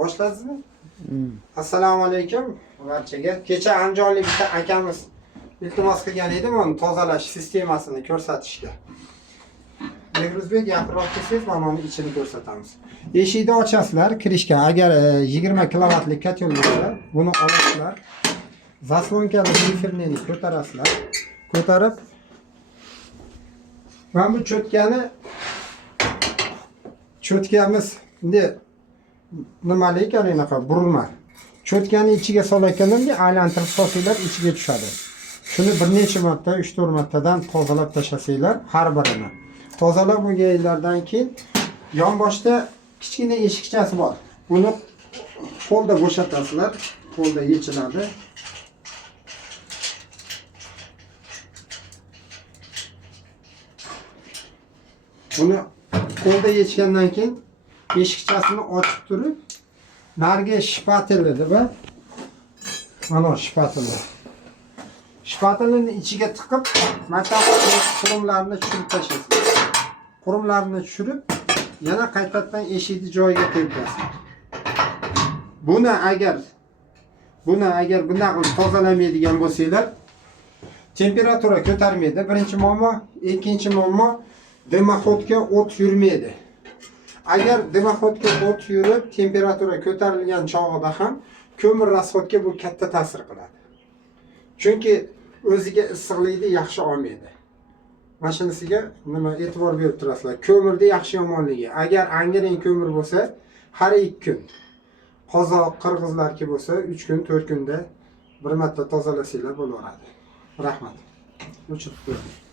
Boshladingizmi? Assalomu alaykum barchaga. Kecha andijonlik bitta akamiz iltimos qilgan edi uni tozalash sistemasini ko'rsatishga. Nevruzbek yaqinroq kelsangiz mana uni ichini ko'rsatamiz. Eshikni ochasizlar, kirishga. Agar 20 kilovatlik kotel bo'lsa, buni olasizlar. Zaslonkani sifirneni ko'tarasizlar. Ko'tarib mana bu cho'tkamiz endi nimali ekan enaqa burilma. Cho'tkani ichiga solayotganda aylantirib solsanglar ichiga tushadi. Shuni bir necha marta, 3-4 martadan tozalab tashlasanglar har birini. Tozalab bo'lganlardan keyin yonboshda kichkina eshikchasi bor. Buni qo'lda bo'shatasizlar, qo'lda yechiladi. Buni qo'lda yechgandan keyin eshikchasini ochib turib, narigi shpatelida va mana shpatela. Shpatelani ichiga tiqib, mataf qurumlarni tushirib tashlaysiz. Qurumlarni tushirib, yana qaytadan eshikni joyiga qo'yib tashlasiz. Buni agar bunaqa qilib tozalamaydigan bo'lsanglar, temperatura ko'tarmaydi. Birinchi muammo, ikkinchi muammo dimoxodga o't yurmaydi. Agar dimoxodga o't yurib, temperatura ko'tarilgan chog'ida ham ko'mir rasxodga bu katta ta'sir qiladi. Chunki o'ziga issiqlikni yaxshi olmaydi. Mashinasiga nima e'tibor berib turasizlar. Ko'mirni yaxshi yomonligi. Agar angrang ko'mir bo'lsa, har 2 kun. Qozoq, qirg'izlarki bo'lsa, 3 kun, 4 kunda bir marta tozalasanglar bo'laveradi. Rahmat. O'chirib qo'ying.